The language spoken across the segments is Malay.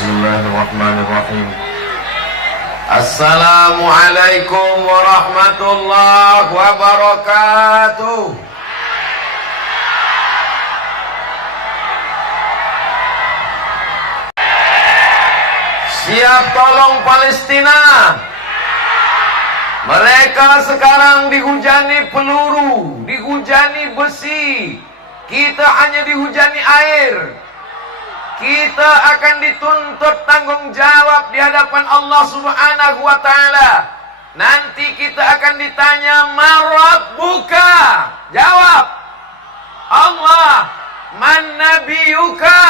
Bismillahirrahmanirrahim. Assalamualaikum warahmatullahi wabarakatuh. Siap tolong Palestina. Mereka sekarang dihujani peluru, dihujani besi. Kita hanya dihujani air. Kita akan dituntut tanggung jawab di hadapan Allah Subhanahu wa ta'ala. Nanti kita akan ditanya, "Man rabbuka?" Jawab, Allah. "Man nabiyuka?"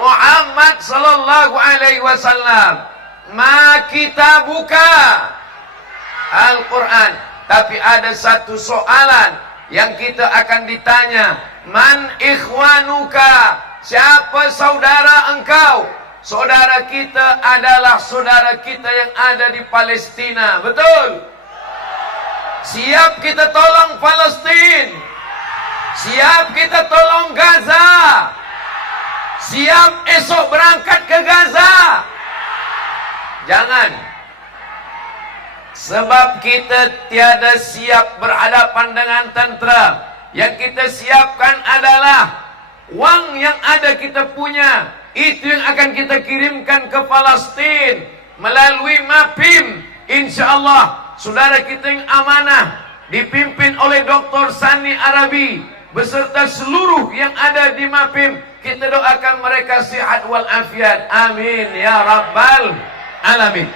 Muhammad sallallahu alaihi wasallam. "Ma kitabuka?" Al-Quran. Tapi ada satu soalan yang kita akan ditanya, "Man ikhwanuka?" Siapa saudara engkau? Saudara kita adalah saudara kita yang ada di Palestina. Betul? Siap kita tolong Palestina. Siap kita tolong Gaza. Siap esok berangkat ke Gaza. Jangan. Sebab kita tiada siap berhadapan dengan tentera. Yang kita siapkan adalah wang yang ada kita punya. Itu yang akan kita kirimkan ke Palestina melalui MAPIM. InsyaAllah saudara kita yang amanah dipimpin oleh Dr. Sani Arabi beserta seluruh yang ada di MAPIM. Kita doakan mereka sihat walafiat. Amin ya rabbal alamin.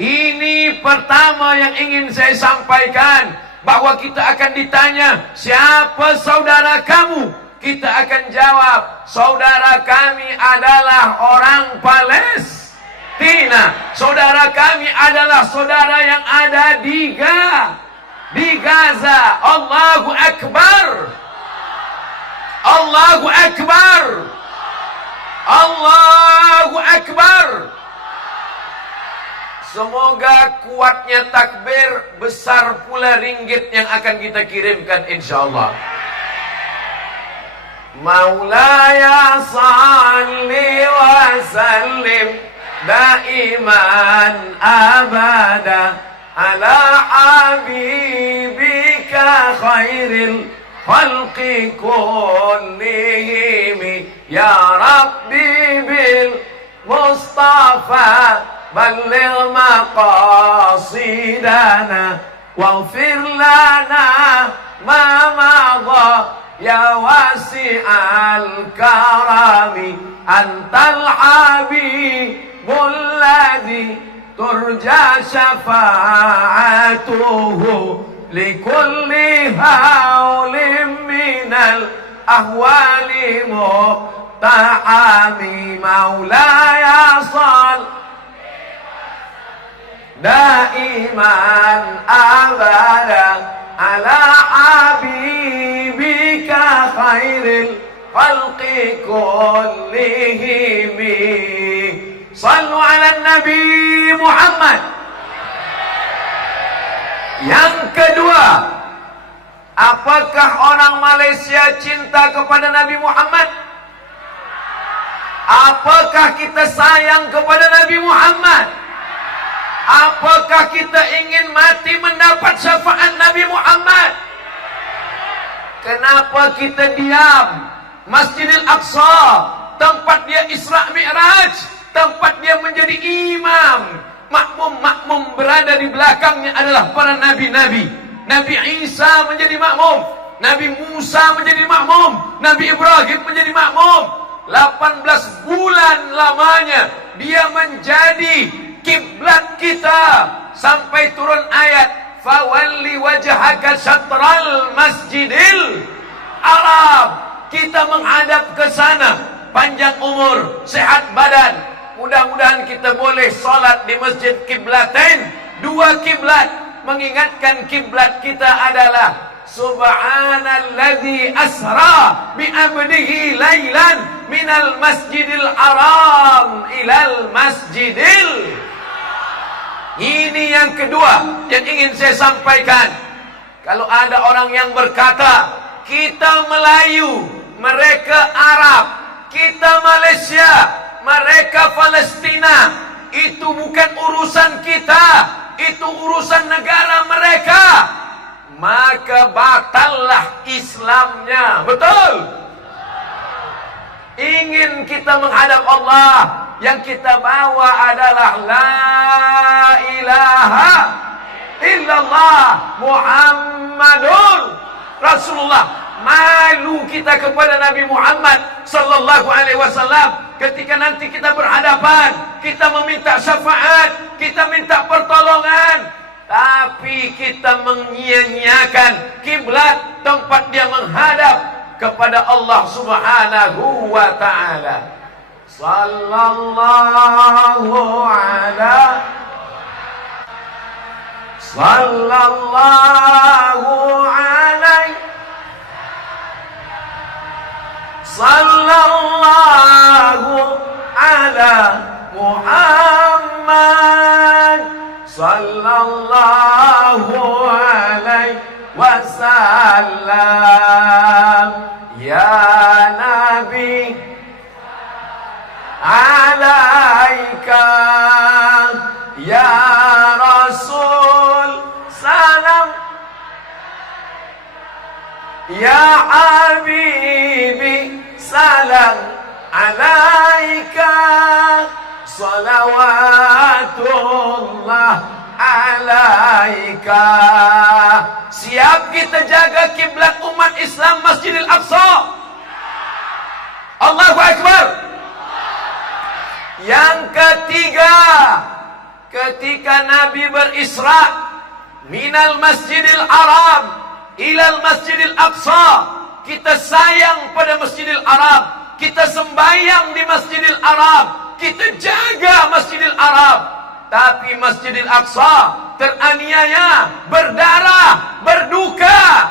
Ini pertama yang ingin saya sampaikan, bahwa kita akan ditanya, siapa saudara kamu? Kita akan jawab, saudara kami adalah orang Palestina. Saudara kami adalah saudara yang ada di Gaza. Allahu Akbar. Allahu Akbar. Allahu Akbar. Semoga kuatnya takbir, besar pula ringgit yang akan kita kirimkan insyaallah. Maulaya salli wa sallim daiman abada ala habibika khairil khalqi kullihim ya Rabbi bil Mustafa balligh maqasidana waghfir lana ma madha ya wasi'al karami antal habibul ladzi turja syafa'atuhu likulli hawlim minal ahwali muqtahami maulaya sal daiman abada ala habibika khairil khalqi kullihim. Sallu ala Nabi Muhammad. Yang kedua, apakah orang Malaysia cinta kepada Nabi Muhammad? Apakah kita sayang kepada Nabi Muhammad? Apakah kita ingin mati mendapat syafaat Nabi Muhammad? Kenapa kita diam? Masjidil Aqsa, tempat dia Isra Mi'raj, tempat dia menjadi imam. Makmum-makmum berada di belakangnya adalah para nabi-nabi. Nabi Isa menjadi makmum, Nabi Musa menjadi makmum, Nabi Ibrahim menjadi makmum. 18 bulan lamanya dia menjadi kiblat kita sampai turun ayat fawalli wajhaka syatral masjidil haram. Kita menghadap ke sana, panjang umur, sehat badan. Mudah-mudahan kita boleh salat di masjid kiblatain, dua kiblat. Mengingatkan kiblat kita adalah subhanalladzi asra bi abdihi lailan minal masjidil haram ilal masjidil. Ini yang kedua yang ingin saya sampaikan. Kalau ada orang yang berkata kita Melayu, mereka Arab, kita Malaysia, mereka itu bukan urusan kita, itu urusan negara mereka, maka batallah Islamnya. Betul? Ingin kita menghadap Allah, yang kita bawa adalah la ilaha illallah Muhammadur Rasulullah. Malu kita kepada Nabi Muhammad sallallahu alaihi wasallam ketika nanti kita berhadapan, kita meminta syafaat, kita minta pertolongan, tapi kita menyia-nyiakan kiblat tempat dia menghadap kepada Allah Subhanahu wa taala. Sallallahu ala sallallahu alaihi sallallahu ala Muhammad sallallahu alaihi wasallam. Ya Nabi alaika, ya Rasul salam, ya Habibi salam alaika, salawatullah alaika. Siap kita jaga kiblat umat Islam Masjidil Aqsa. Allahu Akbar. Yang ketiga, ketika Nabi berisra minal Masjidil Haram ilal Masjidil Aqsa, kita sayang pada Masjidil Haram, kita sembahyang di Masjidil Haram, kita jaga Masjidil Haram. Tapi Masjidil Aqsa teraniaya, berdarah, berduka.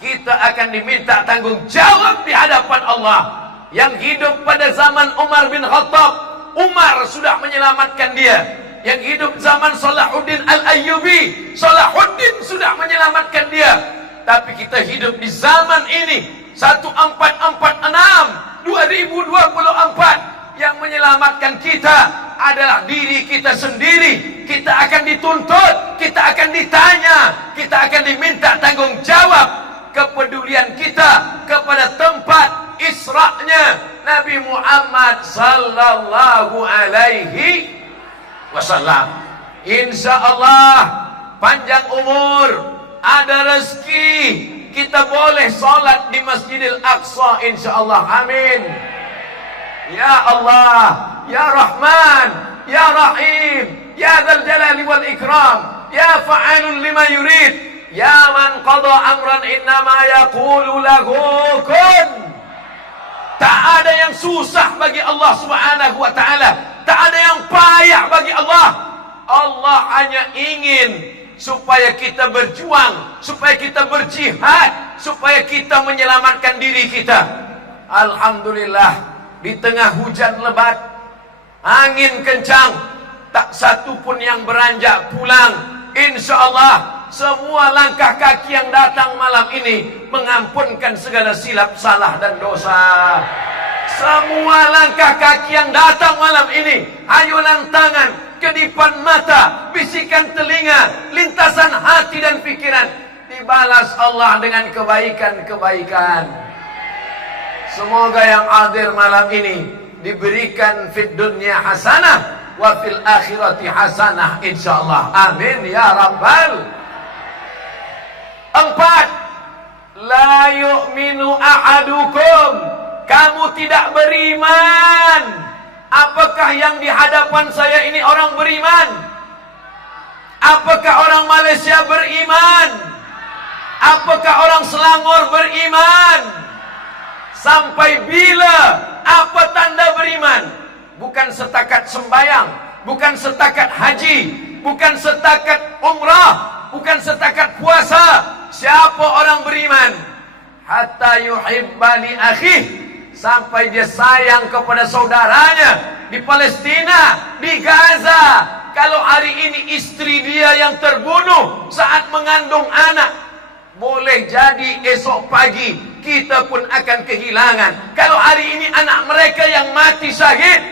Kita akan diminta tanggung jawab di hadapan Allah. Yang hidup pada zaman Umar bin Khattab, Umar sudah menyelamatkan dia. Yang hidup zaman Salahuddin Al-Ayyubi, Salahuddin sudah menyelamatkan dia. Tapi kita hidup di zaman ini 1446 2024, yang menyelamatkan kita adalah diri kita sendiri. Kita akan dituntut, kita akan ditanya, kita akan diminta tanggung jawab kepedulian kita kepada tempat Isra'nya Nabi Muhammad sallallahu alaihi wasallam. InsyaAllah panjang umur, ada rezeki, kita boleh sholat di Masjidil Aqsa insyaAllah. Amin. Ya Allah, Ya Rahman, Ya Rahim, Ya Dzal Jalali wal Ikram, Ya Fa'alun lima yurid, Ya man qada amran innama yaqulu lahu kun. Tak ada yang susah bagi Allah Subhanahu wa ta'ala, tak ada yang payah bagi Allah. Allah hanya ingin supaya kita berjuang, supaya kita berjihad, supaya kita menyelamatkan diri kita. Alhamdulillah, di tengah hujan lebat, angin kencang, tak satu pun yang beranjak pulang. InsyaAllah semua langkah kaki yang datang malam ini mengampunkan segala silap, salah dan dosa. Semua langkah kaki yang datang malam ini, ayunan tangan, kedipan mata, bisikan telinga, lintasan hati dan pikiran, dibalas Allah dengan kebaikan-kebaikan. Semoga yang hadir malam ini diberikan fid dunya hasanah wa fil akhirati hasanah insyaallah. Amin ya rabbal. 4. La yu'minu ahadukum, kamu tidak beriman. Apakah yang di hadapan saya ini orang beriman? Apakah orang Malaysia beriman? Apakah orang Selangor beriman? Sampai bila? Apa tanda beriman? Bukan setakat sembahyang, bukan setakat haji, bukan setakat umrah, bukan setakat puasa. Siapa orang beriman? Hatta yuhibba li akhih, sampai dia sayang kepada saudaranya di Palestina, di Gaza. Kalau hari ini istri dia yang terbunuh saat mengandung anak, boleh jadi esok pagi kita pun akan kehilangan. Kalau hari ini anak mereka yang mati syahid,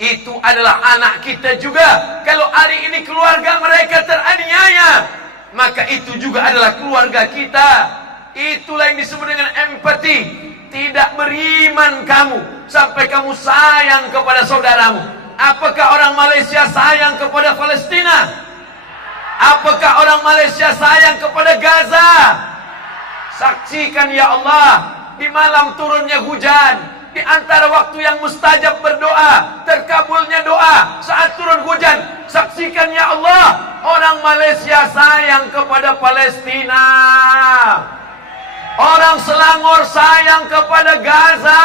itu adalah anak kita juga. Kalau hari ini keluarga mereka teraniaya, maka itu juga adalah keluarga kita. Itulah yang disebut dengan empati. Tidak beriman kamu sampai kamu sayang kepada saudaramu. Apakah orang Malaysia sayang kepada Palestina? Apakah orang Malaysia sayang kepada Gaza? Saksikan ya Allah, di malam turunnya hujan, di antara waktu yang mustajab berdoa, terkabulnya doa saat turun hujan. Saksikan ya Allah, orang Malaysia sayang kepada Palestina. Orang Selangor sayang kepada Gaza.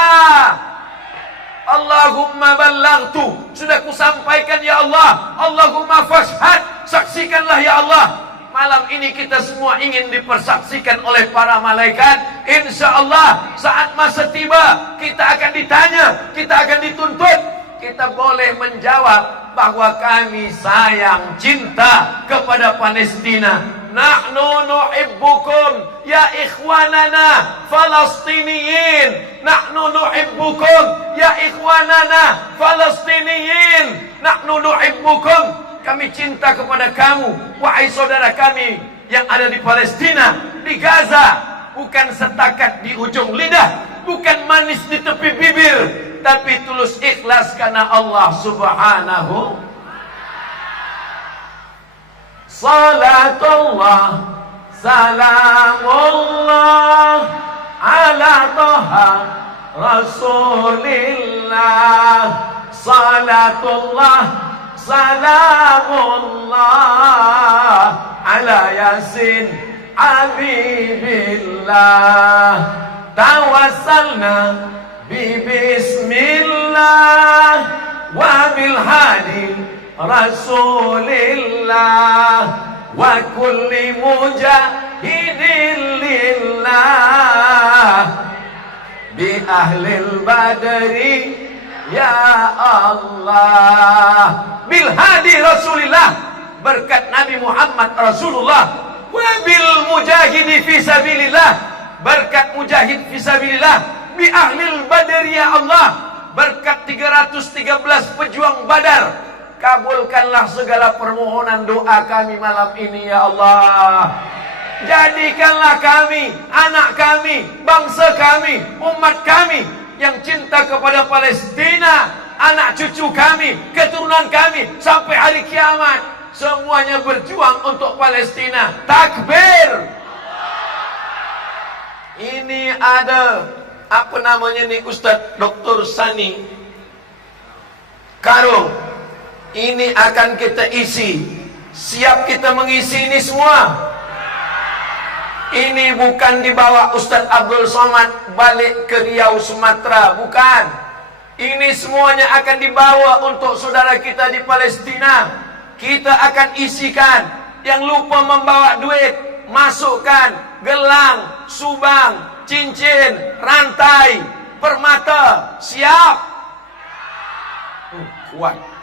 Allahumma ballaghtu, sudah kusampaikan ya Allah. Allahumma fashhad, saksikanlah ya Allah. Malam ini kita semua ingin dipersaksikan oleh para malaikat. Insya Allah saat masa tiba, kita akan ditanya, kita akan dituntut. Kita boleh menjawab bahwa kami sayang, cinta kepada Palestina. Nahnu nuhibbukum ya ikhwanana Falastiniyin. Nahnu nuhibbukum ya ikhwanana Falastiniyin. Nahnu nuhibbukum, kami cinta kepada kamu, wahai saudara kami yang ada di Palestina, di Gaza. Bukan setakat di ujung lidah, bukan manis di tepi bibir, tapi tulus ikhlas karena Allah Subhanahu. Salatullah, salamullah ala Taha Rasulillah. Salatullah, salamullah ala Yasin Habibillah. Tawassalna bismillah wa bil hadi Rasulillah wa kulli mujahidin lillah bi ahlil badri ya Allah. Bil hadi Rasulillah, berkat Nabi Muhammad Rasulullah. Wa bil mujahidi fisabilillah, berkat mujahid fisabilillah. Bi ahlil badri ya Allah, berkat 313 pejuang Badar. Kabulkanlah segala permohonan doa kami malam ini ya Allah. Jadikanlah kami, anak kami, bangsa kami, umat kami yang cinta kepada Palestina, anak cucu kami, keturunan kami sampai hari kiamat, semuanya berjuang untuk Palestina. Takbir. Ini ada apa namanya nih, Ustadz Dr. Sani Karung. Ini akan kita isi. Siap kita mengisi ini semua? Ini bukan dibawa Ustadz Abdul Somad balik ke Riau, Sumatera. Bukan. Ini semuanya akan dibawa untuk saudara kita di Palestina. Kita akan isikan. Yang lupa membawa duit, masukkan gelang, subang, cincin, rantai, permata. Siap? Kuat.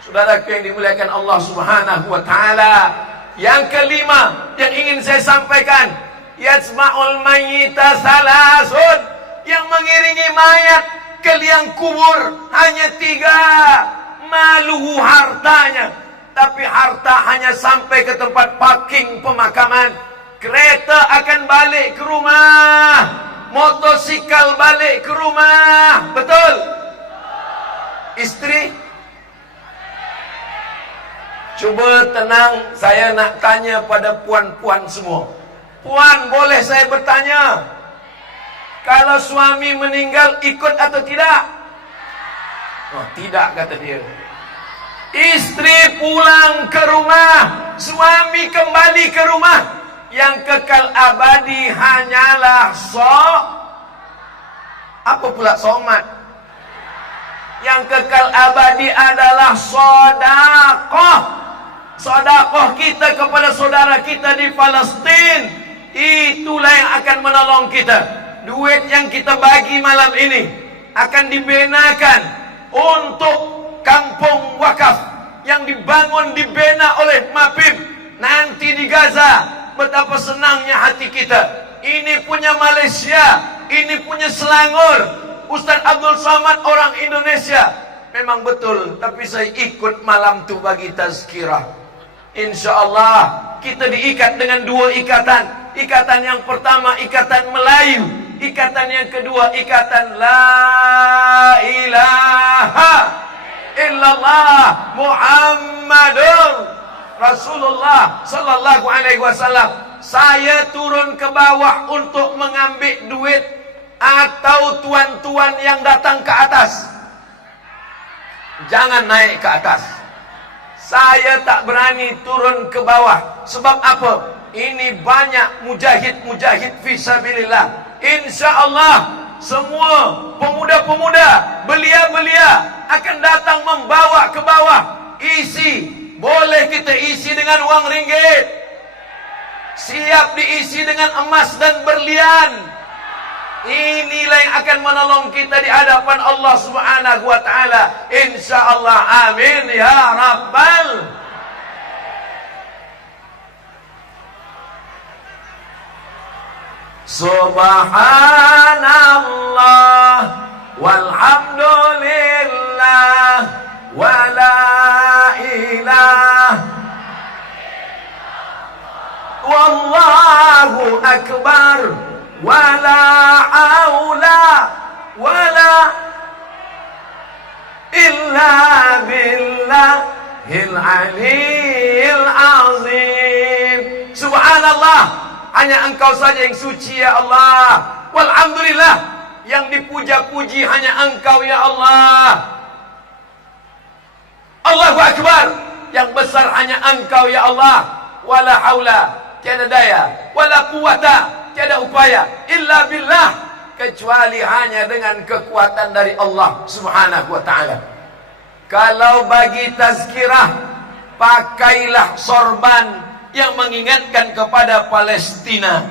Saudara yang dimuliakan Allah Subhanahu wa ta'ala. Yang kelima yang ingin saya sampaikan, yasma'ul mayyita salasun, yang mengiringi mayat ke liang kubur hanya 3. Maluhu, hartanya, tapi harta hanya sampai ke tempat parking pemakaman. Kereta akan balik ke rumah, motosikal balik ke rumah. Betul? Istri, coba tenang, saya nak tanya pada puan-puan semua. Puan, boleh saya bertanya? Kalau suami meninggal, ikut atau tidak? Oh, tidak, kata dia. Istri pulang ke rumah, suami kembali ke rumah. Yang kekal abadi hanyalah apa pula somat? Yang kekal abadi adalah sedekah. Sedekah kita kepada saudara kita di Palestina, itulah yang akan menolong kita. Duit yang kita bagi malam ini akan dibenakan untuk kampung wakaf yang dibangun, dibina oleh MAPIM nanti di Gaza. Betapa senangnya hati kita. Ini punya Malaysia, ini punya Selangor. Ustadz Abdul Somad orang Indonesia. memang betul, tapi saya ikut malam tu bagi tazkirah. InsyaAllah kita diikat dengan dua ikatan. Ikatan yang pertama ikatan Melayu, ikatan yang kedua ikatan La ilaha illallah Muhammadur Rasulullah sallallahu alaihi wasallam. Saya turun ke bawah untuk mengambil duit atau tuan-tuan yang datang ke atas. Jangan naik ke atas. Saya tak berani turun ke bawah. Sebab apa? Ini banyak mujahid-mujahid fisabilillah. InsyaAllah semua pemuda-pemuda, belia-belia akan datang membawa ke bawah. Isi, boleh kita isi dengan wang ringgit, siap diisi dengan emas dan berlian. Inilah yang akan menolong kita di hadapan Allah Subhanahu wa taala. Insyaallah, amin ya rabbal. Subhanallah walhamdulillah wala ilaha wallahu akbar wala haula wala illa billahil aliyil azim. Subhanallah, hanya Engkau saja yang suci ya Allah. Walhamdulillah, yang dipuja-puji hanya Engkau ya Allah. Allahu akbar, yang besar hanya Engkau ya Allah. Wala haula, tiada daya, wala quwata, tiada upaya, illa billah, kecuali hanya dengan kekuatan dari Allah Subhanahu wa ta'ala. Kalau bagi tazkirah, pakailah sorban yang mengingatkan kepada Palestina.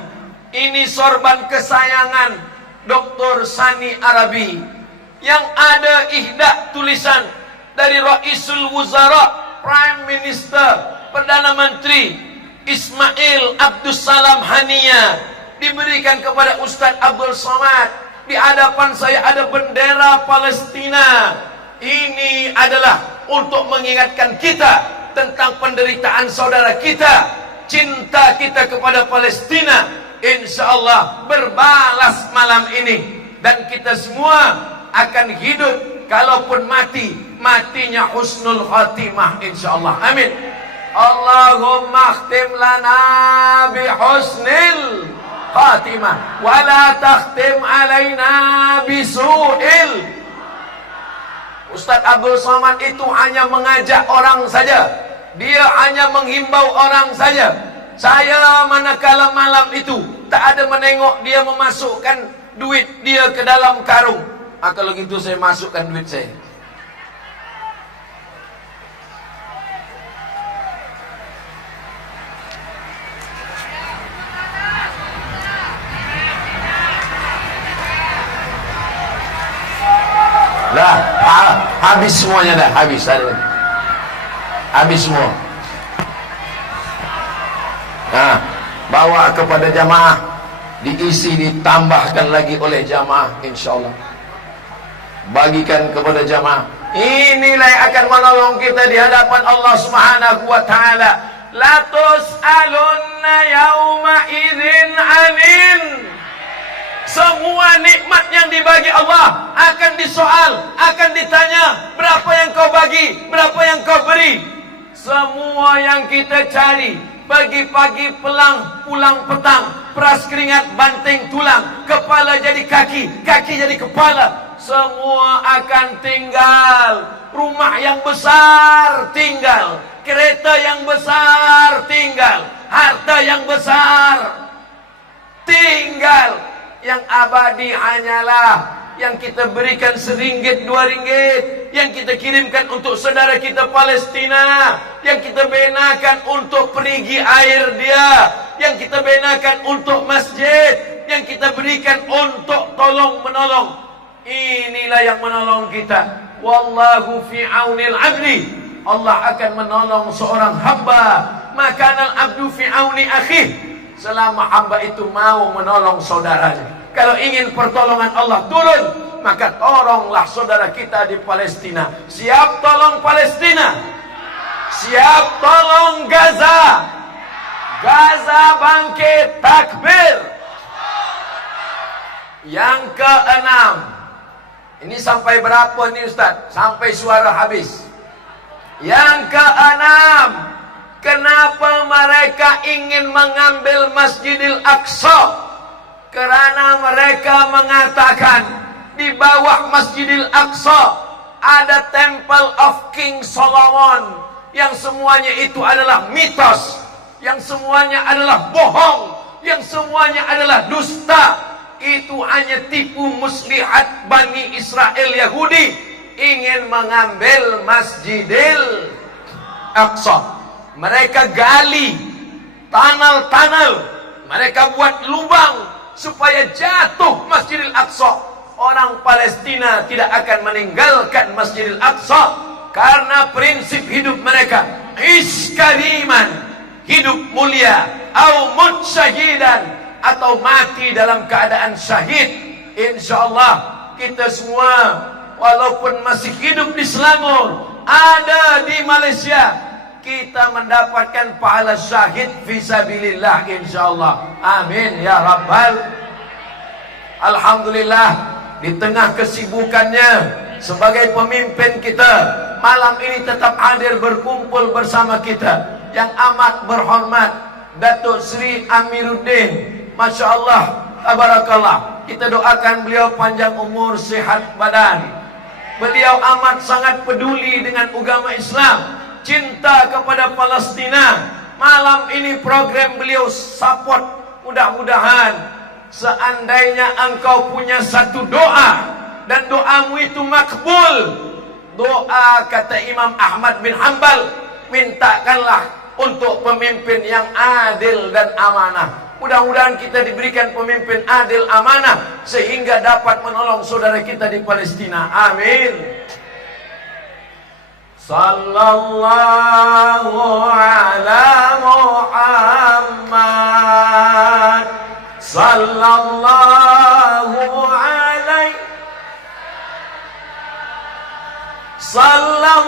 Ini sorban kesayangan Dr. Sani Arabi, yang ada ihda tulisan dari Raisul Wuzara, Prime Minister, Perdana Menteri Ismail Abdus Salam Hania, diberikan kepada Ustaz Abdul Somad. Di hadapan saya ada bendera Palestina. Ini adalah untuk mengingatkan kita tentang penderitaan saudara kita, cinta kita kepada Palestina. InsyaAllah berbalas malam ini, dan kita semua akan hidup. Kalaupun mati, matinya husnul khatimah insyaallah. Amin. Allahumma khtim lana bi husnil khatimah wa la takhtim alaina bi su'il. Ustaz Abdul Somad itu hanya mengajak orang saja, dia hanya menghimbau orang saja. Saya manakala malam itu tak ada menengok dia memasukkan duit dia ke dalam karung. Kalau gitu saya masukkan duit saya. Dah, habis semuanya dah, habis. Habis semua. Nah, bawa kepada jamaah, diisi, ditambahkan lagi oleh jamaah insyaallah. Bagikan kepada jamaah. Inilah yang akan menolong kita di hadapan Allah Subhanahu wa taala. La tus'alunna yauma idzin 'anil. Semua nikmat yang dibagi Allah akan disoal, akan ditanya, berapa yang kau bagi, berapa yang kau beri. Semua yang kita cari, pagi-pagi pelang, pulang petang, peras keringat, banting tulang, kepala jadi kaki, kaki jadi kepala, semua akan tinggal. Rumah yang besar tinggal, kereta yang besar tinggal, harta yang besar tinggal. Yang abadi hanyalah yang kita berikan RM1, RM2, yang kita kirimkan untuk saudara kita Palestina, yang kita benakan untuk perigi air dia, yang kita benakan untuk masjid, yang kita berikan untuk tolong menolong. Inilah yang menolong kita. Wallahu fi aunil abdi. Allah akan menolong seorang hamba. Makanal abdu fi auni akhih. Selama hamba itu mau menolong saudaranya. Kalau ingin pertolongan Allah turun, maka tolonglah saudara kita di Palestina. Siap tolong Palestina? Siap tolong Gaza? Gaza bangkit, takbir. Yang keenam, ini sampai berapa nih Ustaz? Sampai suara habis. Yang keenam, kenapa mereka ingin mengambil Masjidil Aqsa? Karena mereka mengatakan di bawah Masjidil Aqsa ada Temple of King Solomon, yang semuanya itu adalah mitos, yang semuanya adalah bohong, yang semuanya adalah dusta. Itu hanya tipu muslihat Bani Israel Yahudi, ingin mengambil Masjidil Aqsa. Mereka gali tunnel, mereka buat lubang supaya jatuh Masjidil Aqsa. Orang Palestina tidak akan meninggalkan Masjidil Aqsa karena prinsip hidup mereka iskariman, hidup mulia, au mut syahidan, atau mati dalam keadaan syahid. Insyaallah kita semua walaupun masih hidup di Selangor, ada di Malaysia, kita mendapatkan pahala syahid fisabilillah insyaallah. Amin ya rabbal. Alhamdulillah, di tengah kesibukannya sebagai pemimpin kita, malam ini tetap hadir berkumpul bersama kita. Yang amat berhormat Datuk Seri Amiruddin, Masya Allah, tabarakallah. Kita doakan beliau panjang umur, sehat badan. Beliau amat sangat peduli dengan agama Islam, cinta kepada Palestina. Malam ini program beliau support. Mudah-mudahan seandainya engkau punya satu doa dan doamu itu makbul, doa kata Imam Ahmad bin Hanbal, mintakanlah untuk pemimpin yang adil dan amanah. Mudah-mudahan kita diberikan pemimpin adil amanah sehingga dapat menolong saudara kita di Palestina. Amin. Sallallahu ala Muhammad, sallallahu alaihi, sallallahu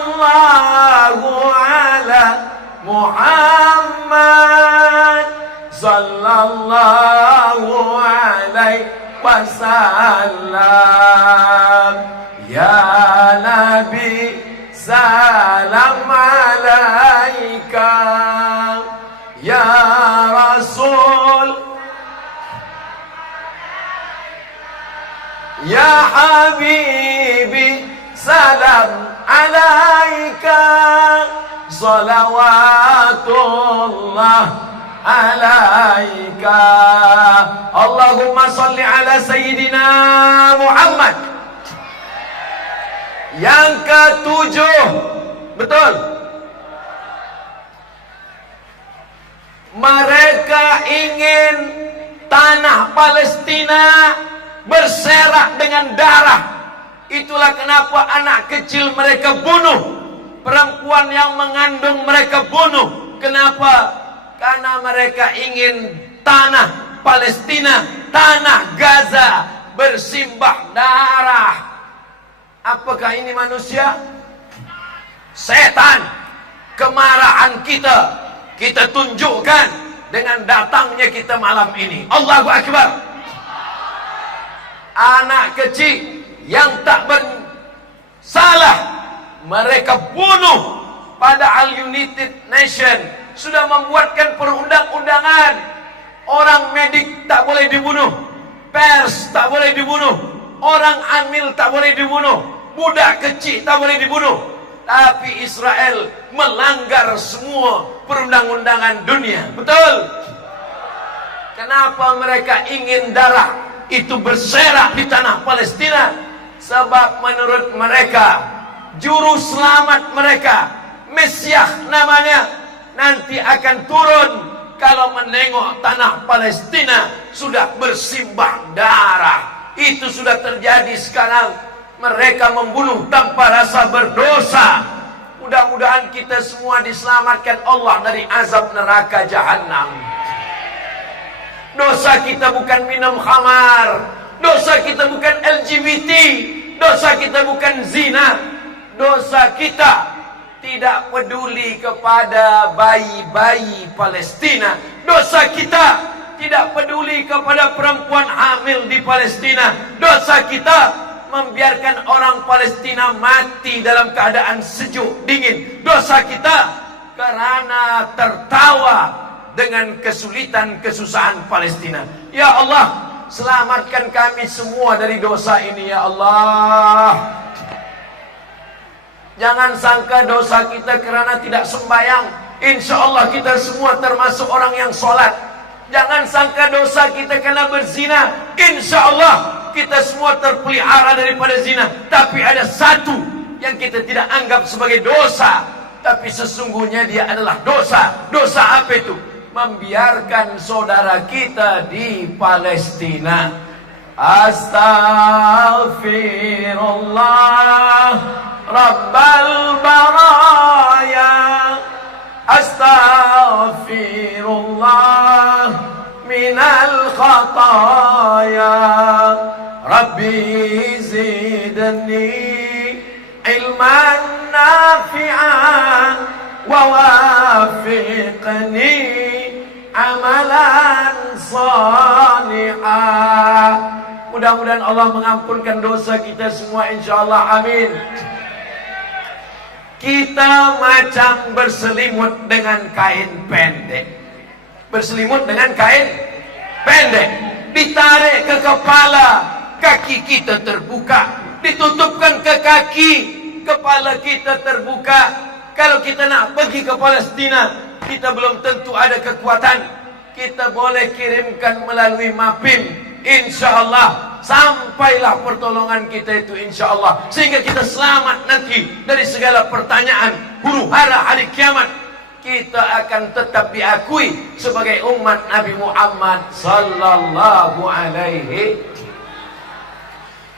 ala Muhammad, sallallahu alaihi wasallam. Ya Nabi, salam alaika. Ya Rasul, ya Habibi, salam alaika. Salawatullah alaika. Allahumma salli ala Sayyidina Muhammad. Yang ketujuh, betul, mereka ingin tanah Palestina berserak dengan darah. Itulah kenapa anak kecil mereka bunuh, perempuan yang mengandung mereka bunuh. Kenapa? Karena mereka ingin tanah Palestina, tanah Gaza bersimbah darah. Apakah ini manusia? Setan. Kemarahan kita tunjukkan dengan datangnya kita malam ini. Allahu Akbar. Anak kecil yang tak bersalah mereka bunuh. Padahal United Nation sudah membuatkan perundang-undangan, orang medik tak boleh dibunuh, pers tak boleh dibunuh, orang hamil tak boleh dibunuh, budak kecil tak boleh dibunuh. Tapi Israel melanggar semua perundang-undangan dunia. Betul? Kenapa mereka ingin darah itu berserak di tanah Palestina? Sebab menurut mereka, juru selamat mereka, Mesias namanya, nanti akan turun kalau menengok tanah Palestina sudah bersimbah darah. Itu sudah terjadi sekarang. Mereka membunuh tanpa rasa berdosa. Mudah-mudahan kita semua diselamatkan Allah dari azab neraka jahanam. Dosa kita bukan minum khamar, Dosa kita bukan LGBT. Dosa kita bukan zina. Dosa kita tidak peduli kepada bayi-bayi Palestina. Dosa kita tidak peduli kepada perempuan hamil di Palestina. Dosa kita membiarkan orang Palestina mati dalam keadaan sejuk dingin. Dosa kita karena tertawa dengan kesulitan kesusahan Palestina. Ya Allah, selamatkan kami semua dari dosa ini ya Allah. Jangan sangka dosa kita karena tidak sembahyang, insya Allah kita semua termasuk orang yang sholat. Jangan sangka dosa kita karena berzina, insya Allah kita semua terpelihara daripada zina. Tapi ada satu yang kita tidak anggap sebagai dosa, tapi sesungguhnya dia adalah dosa. Dosa apa itu? Membiarkan saudara kita di Palestina. Astaghfirullah Rabbal baraya, astaghfirullah minal khataya, Rabbi zidni ilman nafi'an wa wafiqni amalan salihah. Mudah-mudahan Allah mengampunkan dosa kita semua, insyaallah, amin. Kita macam berselimut dengan kain pendek. Berselimut dengan kain pendek, ditarik ke kepala, kaki kita terbuka. Ditutupkan ke kaki, kepala kita terbuka. Kalau kita nak pergi ke Palestina, kita belum tentu ada kekuatan. Kita boleh kirimkan melalui MAPIM, InsyaAllah sampailah pertolongan kita itu, InsyaAllah, sehingga kita selamat nanti dari segala pertanyaan huru hara hari kiamat. Kita akan tetap diakui sebagai umat Nabi Muhammad sallallahu alaihi.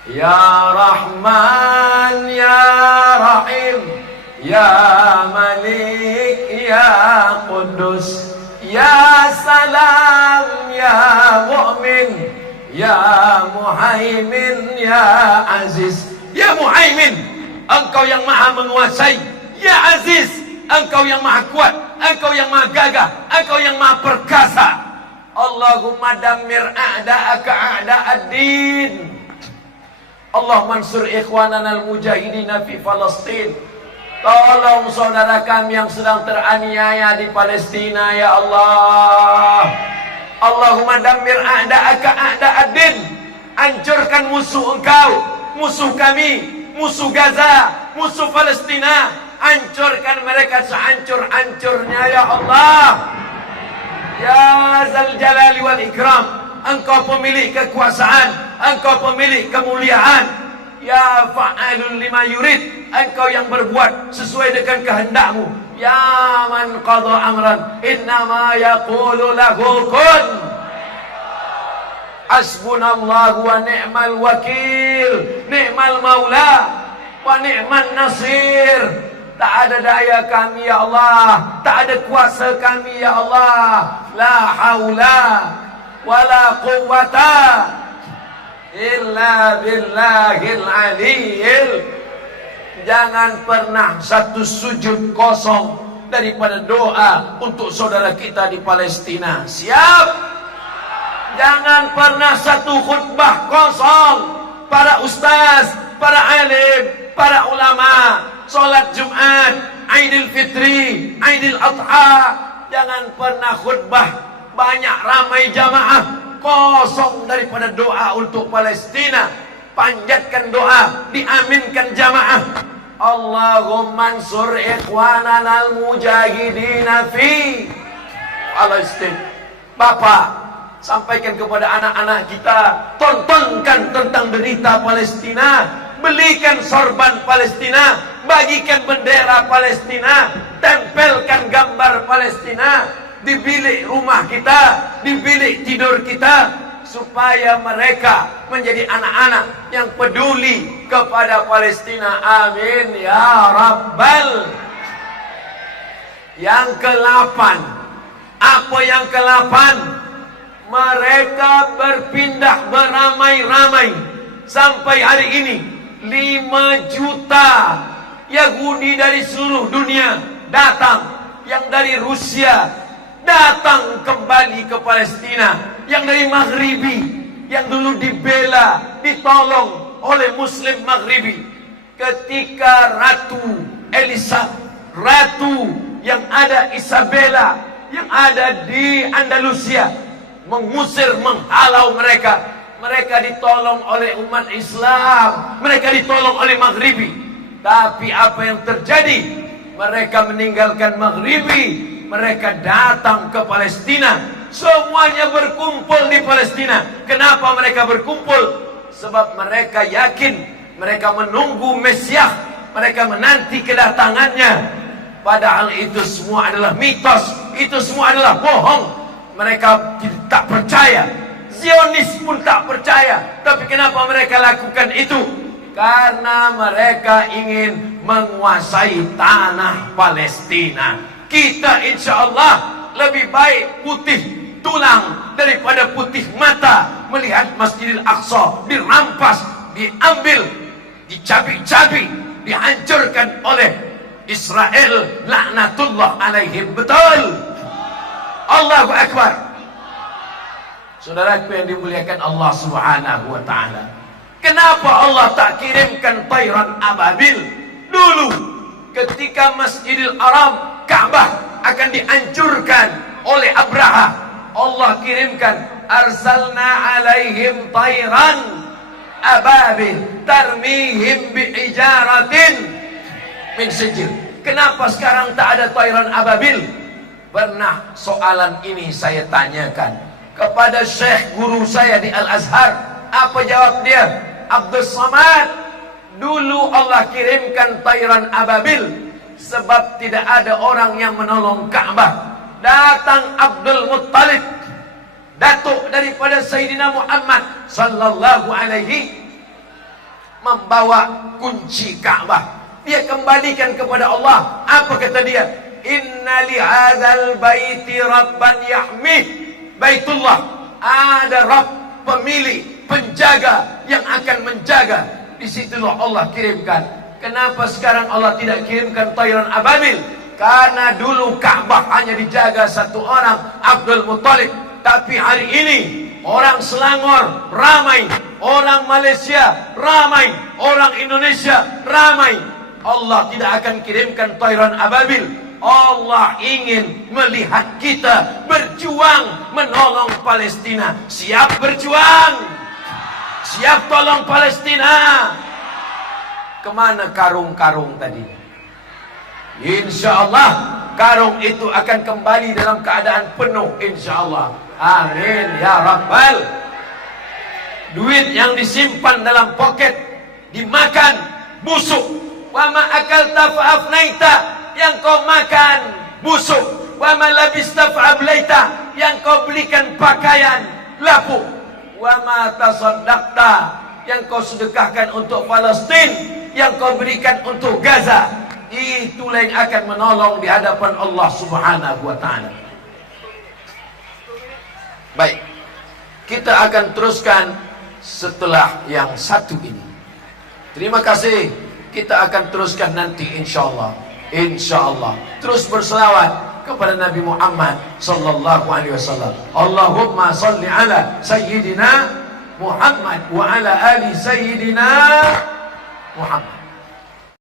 Ya Rahman Ya Rahim Ya Malik Ya Qudus Ya Salam Ya Mu'min Ya Muhaimin Ya Aziz. Ya Muhaimin, Engkau yang maha menguasai. Ya Aziz, Engkau yang maha kuat. Engkau yang maha gagah. Engkau yang maha perkasa. Allahumma dammir a'da'aka a'da'ad-din. Allah mansur ikhwanana al-mujahidina fi Palestin. Tolong saudara kami yang sedang teraniaya di Palestina ya Allah. Allahumma dammir a'da'aka a'da'ad-din. Hancurkan musuh Engkau, musuh kami, musuh Gaza, musuh Palestina. Hancurkan mereka sehancur-hancurnya ya Allah. Ya Zal Jalali wal Ikram, Engkau pemilik kekuasaan, Engkau pemilik kemuliaan. Ya Fa'alun lima yurid, Engkau yang berbuat sesuai dengan kehendak-Mu. Ya man qadha amran innama yaqulu lahu kun. Hasbunallahu wa ni'mal wakil, ni'mal maula wa ni'man nasir. Tak ada daya kami ya Allah, tak ada kuasa kami ya Allah. La haula wala quwwata illa billahil aliyil. Jangan pernah satu sujud kosong daripada doa untuk saudara kita di Palestina. Siap? Jangan pernah satu khutbah kosong. Para ustaz, para alim, para ulama, solat Jumat, Aidil Fitri, Aidil Adha, jangan pernah khutbah banyak ramai jamaah kosong daripada doa untuk Palestina. Panjatkan doa, diaminkan jamaah. Allahumma ansur ikhwanana al-mujahidina fi Palestin. Bapak, sampaikan kepada anak-anak kita, tontonkan tentang derita Palestina, belikan sorban Palestina, bagikan bendera Palestina, tempelkan gambar Palestina di bilik rumah kita, di bilik tidur kita, supaya mereka menjadi anak-anak yang peduli kepada Palestina. Amin ya Rabbal. Yang ke-8, apa yang ke-8? Mereka berpindah beramai-ramai. Sampai hari ini 5 juta Yahudi dari seluruh dunia datang. Yang dari Rusia datang kembali ke Palestina. Yang dari Maghribi, yang dulu dibela, ditolong oleh Muslim Maghribi. Ketika Ratu Elizabeth, Ratu yang ada Isabella, yang ada di Andalusia, mengusir, menghalau mereka. Mereka ditolong oleh umat Islam, mereka ditolong oleh Maghribi. Tapi apa yang terjadi? Mereka meninggalkan Maghribi, mereka datang ke Palestina. Semuanya berkumpul di Palestina. Kenapa mereka berkumpul? Sebab mereka yakin, mereka menunggu Mesias, mereka menanti kedatangannya. Padahal itu semua adalah mitos, itu semua adalah bohong. Mereka tak percaya, Zionis pun tak percaya. Tapi kenapa mereka lakukan itu? Karena mereka ingin menguasai tanah Palestina. Kita insya Allah lebih baik putih tulang daripada putih mata melihat Masjidil Aqsa dirampas, diambil, dicabik-cabik, dihancurkan oleh Israel laknatullah alaihim. Betul. Allahu Akbar. Saudaraku yang dimuliakan Allah Subhanahu wa taala, kenapa Allah tak kirimkan tayran ababil dulu ketika Masjidil Haram, Ka'bah akan dihancurkan oleh Abraha? Allah kirimkan, arsalna alaihim tayran ababil tarmihim bi'ijaratin min sijil. Kenapa sekarang tak ada tayran ababil? Pernah soalan ini saya tanyakan kepada syekh guru saya di Al-Azhar. Apa jawab dia? Abdul Samad, dulu Allah kirimkan tayran ababil sebab tidak ada orang yang menolong Ka'bah. Datang Abdul Muttalib, datuk daripada Sayyidina Muhammad sallallahu alaihi, membawa kunci Ka'bah. Dia kembalikan kepada Allah. Apa kata dia? Inna li hadzal baiti rabban yahmih. Baitullah, ada Rabb, pemilik, penjaga yang akan menjaga. Di situlah Allah kirimkan. Kenapa sekarang Allah tidak kirimkan tayran ababil? Karena dulu Ka'bah hanya dijaga satu orang, Abdul Muttalib. Tapi hari ini orang Selangor ramai, orang Malaysia ramai, orang Indonesia ramai. Allah tidak akan kirimkan tayran ababil. Allah ingin melihat kita berjuang menolong Palestina. Siap berjuang? Siap tolong Palestina? Kemana karung-karung tadi? Insya Allah karung itu akan kembali dalam keadaan penuh, insya Allah. Amin ya Rabbal. Duit yang disimpan dalam poket dimakan busuk. Wa ma akalta fa afnaita, yang kau makan busuk. Wa ma labista fa ablaita, yang kau belikan pakaian lapuk. Wa ma tasaddaqta, yang kau sedekahkan untuk Palestin, yang kau berikan untuk Gaza. Itulah yang akan menolong di hadapan Allah Subhanahu wa taala. Baik, kita akan teruskan setelah yang satu ini. Terima kasih. Kita akan teruskan nanti insyaallah. Insyaallah. Terus berselawat kepada Nabi Muhammad sallallahu alaihi wasallam. Allahumma salli ala sayyidina Muhammad wa ala ali sayyidina Muhammad.